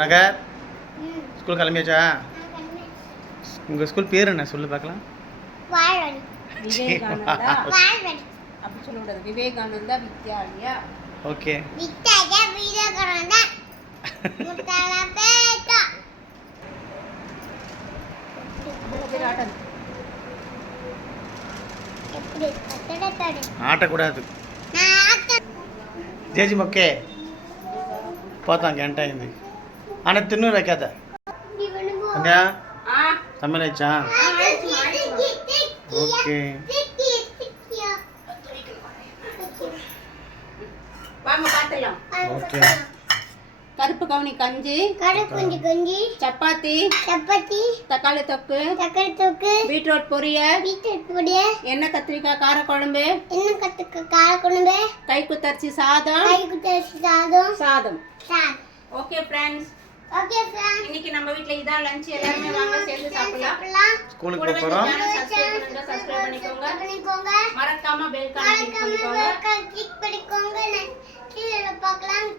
நகர் school கிளம்பியாச்சா? உங்கள் school பேர் என்ன சொல்லு பார்க்கலாம். விவேகானந்தா அப்படி சொல்லக்கூடாது. விவேகானந்தா வித்யாலயா. ஓகே. ఆటకూడదు జేజీ మొక్కే పోతాం గంట అయింది అన్న తిన్నూరు కదా అన్యా తమిళ ఇచ్చా ఓకే ఓకే கருப்பு கவுனி கஞ்சி சப்பாத்தி தக்காளி தொக்கு பீட்ரூட் பொரியல் எண்ணெய் கத்திரிக்காய் காரக்குழம்பு கை குத்தரிசி சாதம் ஓகே ஃப்ரெண்ட்ஸ் இன்னைக்கு நம்ம வீட்ல இதான் லஞ்ச். எல்லாரும் வாங்க சேர்ந்து சாப்பிடலாம். ஸ்கூலுக்கு போறோம். சப்ஸ்கிரைப் பண்ணிக்கோங்க. மறக்காம பெல் ஐகானை கிளிக் பண்ணிக்கோங்க. கிளிக் பண்ணிக்கோங்க. கீழ பார்க்கலாம்.